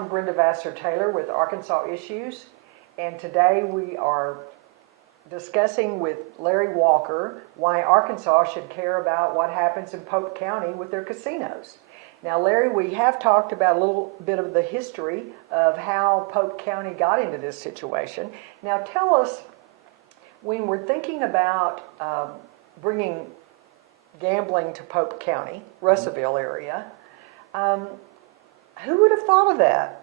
I'm Brenda Vassar-Taylor with Arkansas Issues, and today we are discussing with Larry Walker why Arkansas should care about what happens in Polk County with their casinos. Now, Larry, we have talked about a little bit of the history of how Polk County got into this situation. Now, tell us, when we're thinking about bringing gambling to Polk County, Russellville area, who would have thought of that?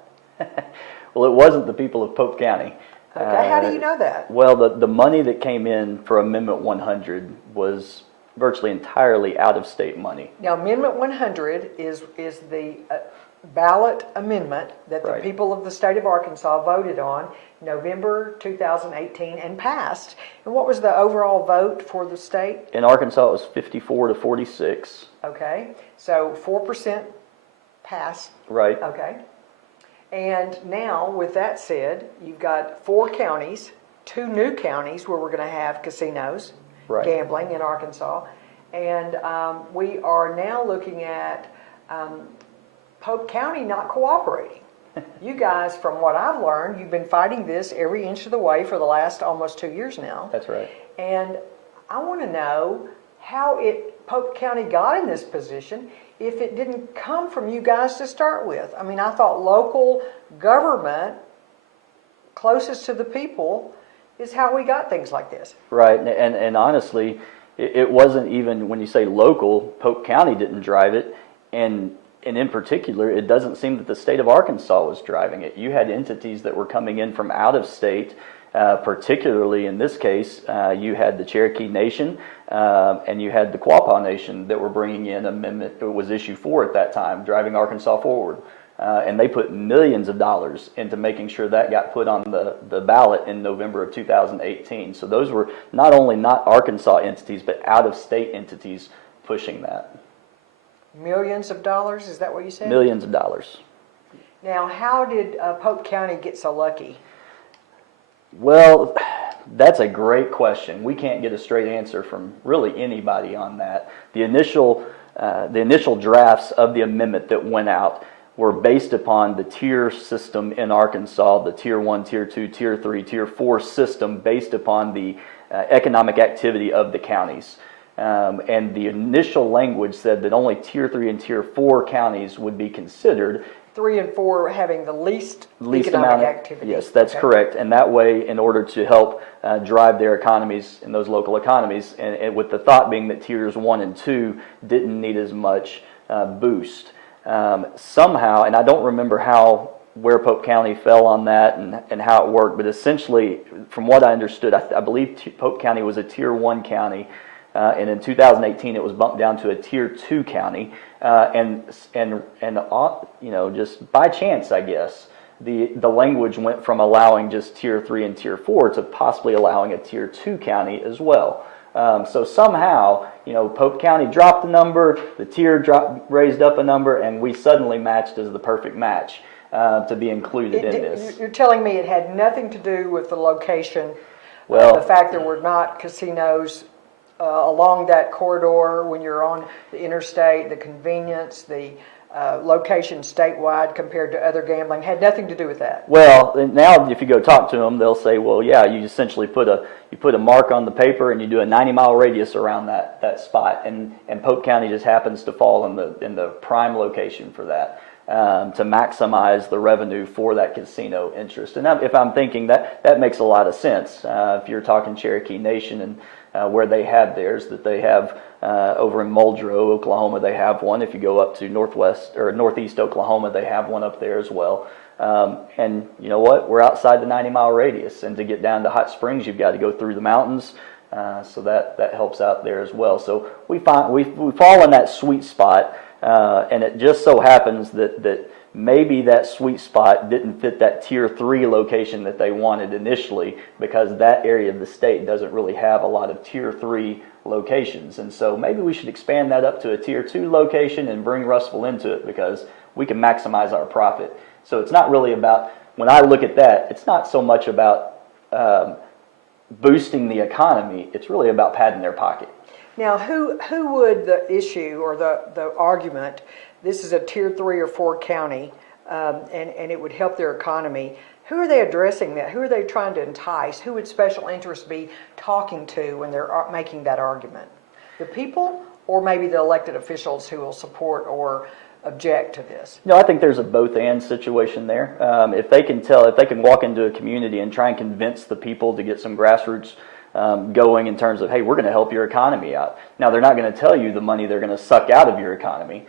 Well, it wasn't the people of Polk County. Okay, how do you know that? Well, the money that came in for Amendment 100 was virtually entirely out-of-state money. Now, Amendment 100 is the ballot amendment that the people of the state of Arkansas voted on November 2018 and passed. And what was the overall vote for the state? In Arkansas, it was 54 to 46. Okay, so 4% passed. Right. Okay. And now, with that said, you've got 4 counties, 2 new counties where we're going to have casinos, gambling in Arkansas. And we are now looking at Polk County not cooperating. You guys, from what I've learned, you've been fighting this every inch of the way for the last almost 2 years now. That's right. And I want to know how Polk County got in this position if it didn't come from you guys to start with. I mean, I thought local government, closest to the people, is how we got things like this. Right, and honestly, it wasn't even, when you say local, Polk County didn't drive it, and in particular, it doesn't seem that the state of Arkansas was driving it. You had entities that were coming in from out of state, particularly in this case, you had the Cherokee Nation and you had the Quapaw Nation that were bringing in an amendment that was issue 4 at that time, driving Arkansas forward. And they put millions of dollars into making sure that got put on the ballot in November of 2018. So those were not only not Arkansas entities, but out-of-state entities pushing that. Millions of dollars, is that what you said? Millions of dollars. Now, how did Polk County get so lucky? Well, that's a great question. We can't get a straight answer from really anybody on that. The initial drafts of the amendment that went out were based upon the tier system in Arkansas, the Tier 1, Tier 2, Tier 3, Tier 4 system based upon the economic activity of the counties. And the initial language said that only Tier 3 and Tier 4 counties would be considered. 3 and 4 having the least economic activity. Yes, that's correct. And that way, in order to help drive their economies in those local economies, and with the thought being that Tiers 1 and 2 didn't need as much boost. Somehow, and I don't remember where Polk County fell on that and how it worked, but essentially, from what I understood, I believe Polk County was a Tier 1 county, and in 2018 it was bumped down to a Tier 2 county, and just by chance, I guess, the language went from allowing just Tier 3 and Tier 4 to possibly allowing a Tier 2 county as well. So somehow, Polk County dropped a number, the tier raised up a number, and we suddenly matched as the perfect match to be included in this. You're telling me it had nothing to do with the location, the fact there were not casinos along that corridor when you're on the interstate, the convenience, the location statewide compared to other gambling, had nothing to do with that. Well, now if you go talk to them, they'll say, well, yeah, you essentially put a mark on the paper and you do a 90-mile radius around that spot, and Polk County just happens to fall in the prime location for that, to maximize the revenue for that casino interest. And if I'm thinking that makes a lot of sense. If you're talking Cherokee Nation and where they have theirs, that they have over in Muldrow, Oklahoma, they have one. If you go up to northeast Oklahoma, they have one up there as well. And you know what? We're outside the 90-mile radius, and to get down to Hot Springs, you've got to go through the mountains. So that helps out there as well. So we fall in that sweet spot, and it just so happens that maybe that sweet spot didn't fit that Tier 3 location that they wanted initially, because that area of the state doesn't really have a lot of Tier 3 locations. And so maybe we should expand that up to a Tier 2 location and bring Russellville into it, because we can maximize our profit. So it's not really about, when I look at that, it's not so much about boosting the economy, it's really about padding their pocket. Now, who would the issue or the argument, this is a Tier 3 or 4 county, and it would help their economy. Who are they addressing that? Who are they trying to entice? Who would special interests be talking to when they're making that argument? The people, or maybe the elected officials who will support or object to this? No, I think there's a both-and situation there. If they can walk into a community and try and convince the people to get some grassroots going in terms of, hey, we're going to help your economy out. Now, they're not going to tell you the money they're going to suck out of your economy,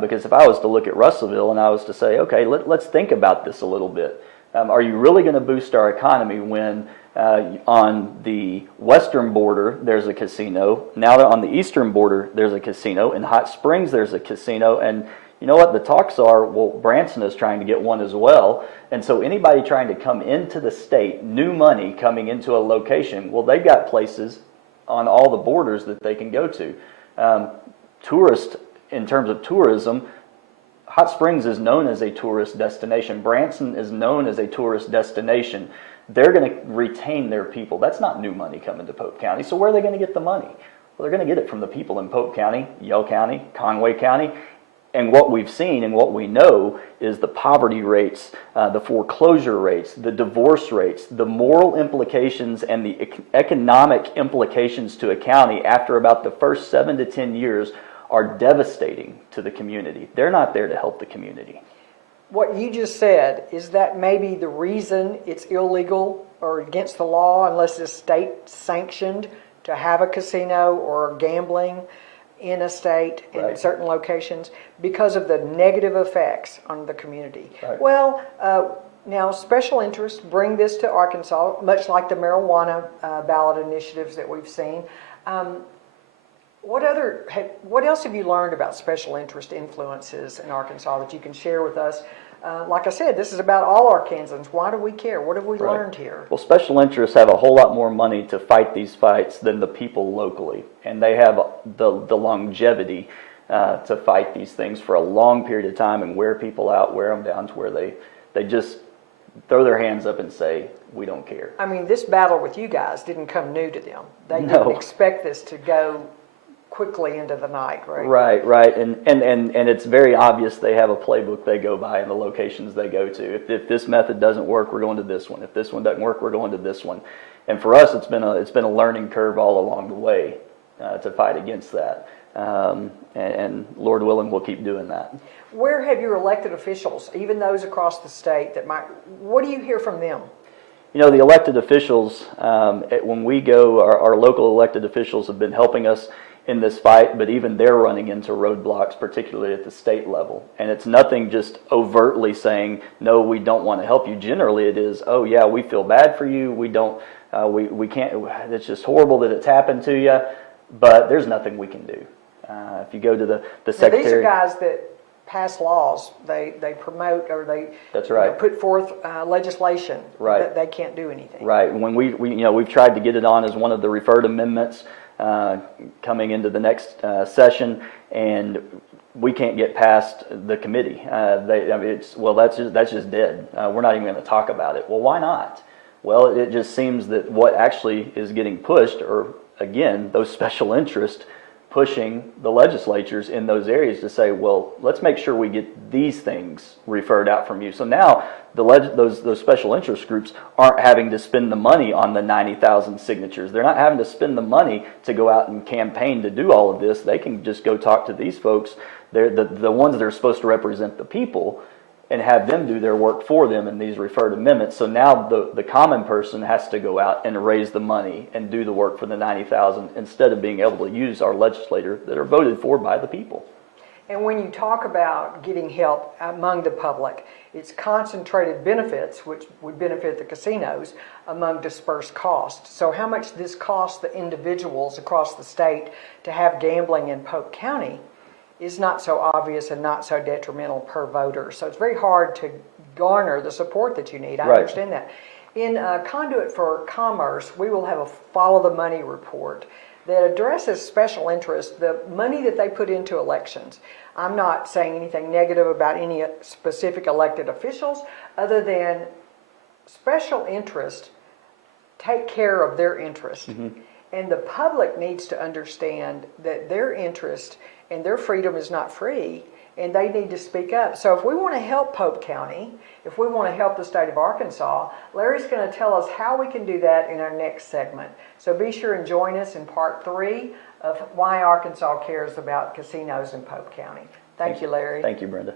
because if I was to look at Russellville and I was to say, okay, let's think about this a little bit. Are you really going to boost our economy when on the western border there's a casino, now on the eastern border there's a casino, in Hot Springs there's a casino, and you know what, the talks are, well, Branson is trying to get one as well, and so anybody trying to come into the state, new money coming into a location, well, they've got places on all the borders that they can go to. In terms of tourism, Hot Springs is known as a tourist destination. Branson is known as a tourist destination. They're going to retain their people. That's not new money coming to Pope County. So where are they going to get the money? Well, they're going to get it from the people in Pope County, Yell County, Conway County. And what we've seen and what we know is the poverty rates, the foreclosure rates, the divorce rates, the moral implications and the economic implications to a county after about the first 7 to 10 years are devastating to the community. They're not there to help the community. What you just said, is that maybe the reason it's illegal or against the law unless it's state sanctioned to have a casino or gambling in a state in Right. certain locations, because of the negative effects on the community? Right. Well, now special interests bring this to Arkansas, much like the marijuana ballot initiatives that we've seen. What else have you learned about special interest influences in Arkansas that you can share with us? Like I said, this is about all Arkansans. Why do we care? What have we Right. learned here? Well, special interests have a whole lot more money to fight these fights than the people locally, and they have the longevity to fight these things for a long period of time and wear people out, wear them down to where they just throw their hands up and say, we don't care. I mean, this battle with you guys didn't come new to them. They No. didn't expect this to go quickly into the night, right? Right, and it's very obvious they have a playbook they go by in the locations they go to. If this method doesn't work, we're going to this one. If this one doesn't work, we're going to this one. And for us, it's been a learning curve all along the way to fight against that. And Lord willing, we'll keep doing that. Where have your elected officials, even those across the state, what do you hear from them? You know, the elected officials, when we go, our local elected officials have been helping us in this fight, but even they're running into roadblocks, particularly at the state level. And it's nothing just overtly saying, no, we don't want to help you. Generally it is, oh yeah, we feel bad for you, we can't, it's just horrible that it's happened to you, but there's nothing we can do. If you go to the secretary... Now, these are guys that pass laws, they promote, or they That's right. Put forth legislation. Right. That they can't do anything. Right. When we've tried to get it on as one of the referred amendments coming into the next session, and we can't get past the committee. That's just dead. We're not even going to talk about it. Well, why not? Well, it just seems that what actually is getting pushed, or again, those special interests pushing the legislatures in those areas to say, well, let's make sure we get these things referred out from you. So now those special interest groups aren't having to spend the money on the 90,000 signatures. They're not having to spend the money to go out and campaign to do all of this. They can just go talk to these folks. They're the ones that are supposed to represent the people, and have them do their work for them in these referred amendments. So now the common person has to go out and raise the money and do the work for the 90,000 instead of being able to use our legislators that are voted for by the people. And when you talk about getting help among the public, it's concentrated benefits, which would benefit the casinos, among dispersed costs. So how much this costs the individuals across the state to have gambling in Polk County is not so obvious and not so detrimental per voter. So it's very hard to garner the support that you need. I Right. understand that. In Conduit for Commerce, we will have a follow the money report that addresses special interests, the money that they put into elections. I'm not saying anything negative about any specific elected officials, other than special interests take care of their interest. Mm-hmm. And the public needs to understand that their interest and their freedom is not free, and they need to speak up. So if we want to help Pope County, if we want to help the state of Arkansas, Larry's going to tell us how we can do that in our next segment. So be sure and join us in part 3 of why Arkansas cares about casinos in Pope County. Thank you, Larry. Thank you, Brenda.